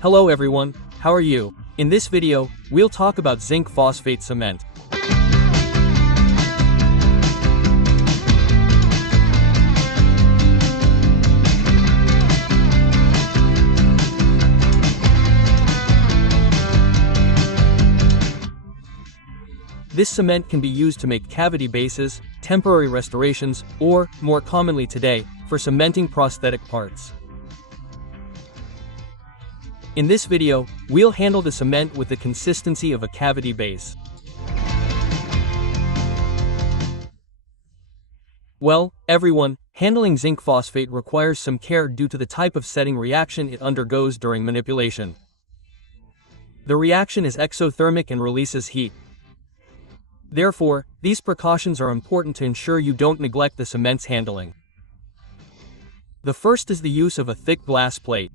Hello everyone, how are you? In this video, we'll talk about zinc phosphate cement. This cement can be used to make cavity bases, temporary restorations, or, more commonly today, for cementing prosthetic parts. In this video, we'll handle the cement with the consistency of a cavity base. Well, everyone, handling zinc phosphate requires some care due to the type of setting reaction it undergoes during manipulation. The reaction is exothermic and releases heat. Therefore, these precautions are important to ensure you don't neglect the cement's handling. The first is the use of a thick glass plate.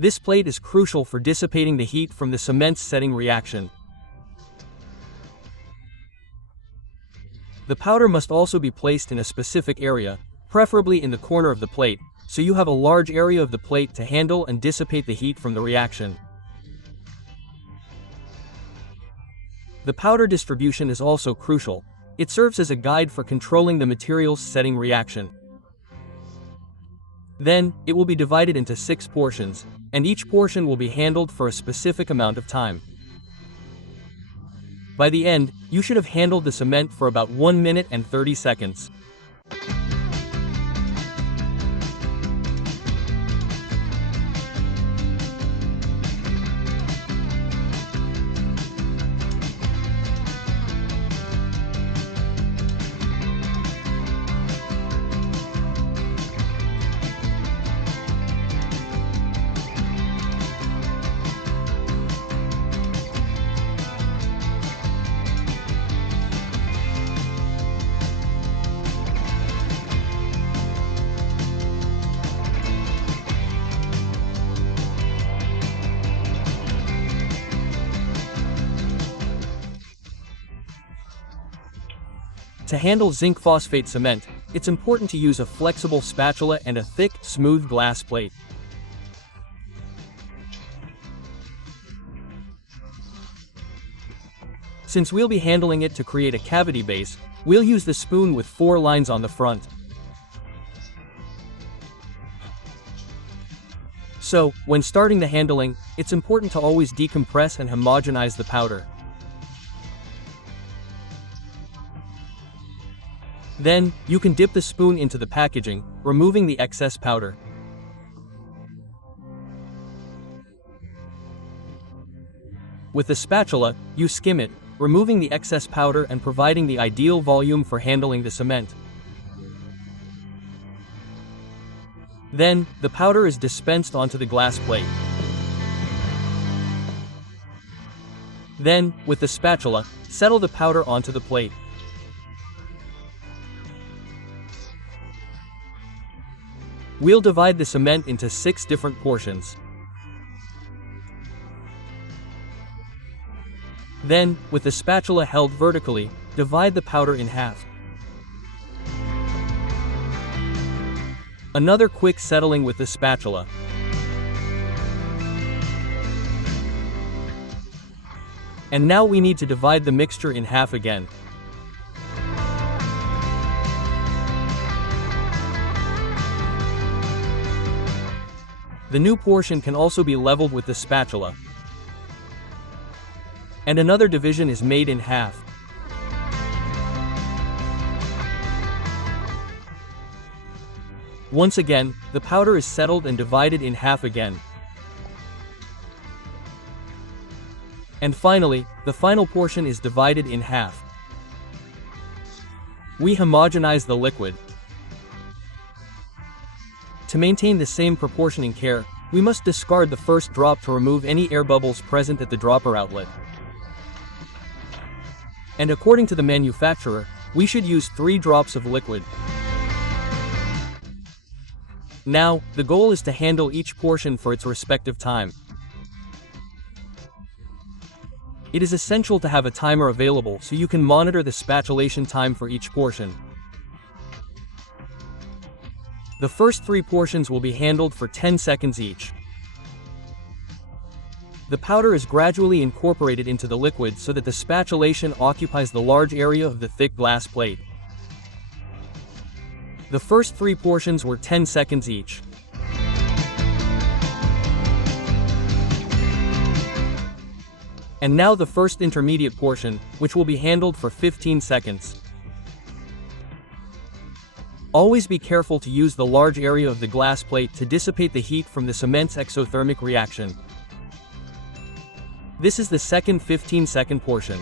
This plate is crucial for dissipating the heat from the cement's setting reaction. The powder must also be placed in a specific area, preferably in the corner of the plate, so you have a large area of the plate to handle and dissipate the heat from the reaction. The powder distribution is also crucial. It serves as a guide for controlling the material's setting reaction. Then, it will be divided into 6 portions, and each portion will be handled for a specific amount of time. By the end, you should have handled the cement for about 1 minute and 30 seconds. To handle zinc phosphate cement, it's important to use a flexible spatula and a thick, smooth glass plate. Since we'll be handling it to create a cavity base, we'll use the spoon with 4 lines on the front. So, when starting the handling, it's important to always decompress and homogenize the powder. Then, you can dip the spoon into the packaging, removing the excess powder. With the spatula, you skim it, removing the excess powder and providing the ideal volume for handling the cement. Then, the powder is dispensed onto the glass plate. Then, with the spatula, settle the powder onto the plate. We'll divide the cement into 6 different portions. Then, with the spatula held vertically, divide the powder in half. Another quick settling with the spatula. And now we need to divide the mixture in half again. The new portion can also be leveled with the spatula. And another division is made in half. Once again, the powder is settled and divided in half again. And finally, the final portion is divided in half. We homogenize the liquid. To maintain the same proportioning care, we must discard the first drop to remove any air bubbles present at the dropper outlet. And according to the manufacturer, we should use 3 drops of liquid. Now, the goal is to handle each portion for its respective time. It is essential to have a timer available so you can monitor the spatulation time for each portion. The first 3 portions will be handled for 10 seconds each. The powder is gradually incorporated into the liquid so that the spatulation occupies the large area of the thick glass plate. The first 3 portions were 10 seconds each. And now the first intermediate portion, which will be handled for 15 seconds. Always be careful to use the large area of the glass plate to dissipate the heat from the cement's exothermic reaction. This is the second 15-second portion.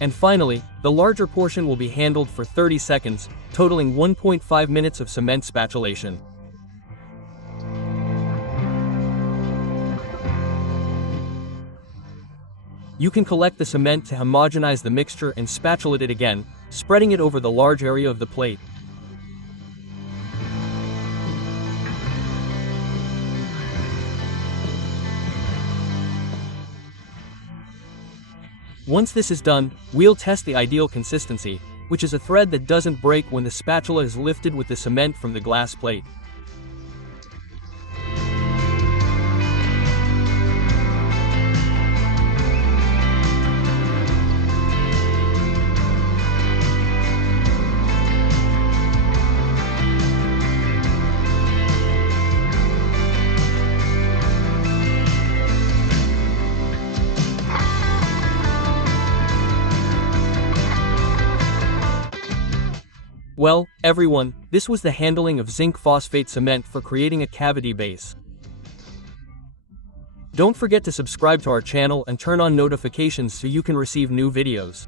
And finally, the larger portion will be handled for 30 seconds, totaling 1.5 minutes of cement spatulation. You can collect the cement to homogenize the mixture and spatulate it again, spreading it over the large area of the plate. Once this is done, we'll test the ideal consistency, which is a thread that doesn't break when the spatula is lifted with the cement from the glass plate. Well, everyone, this was the handling of zinc phosphate cement for creating a cavity base. Don't forget to subscribe to our channel and turn on notifications so you can receive new videos.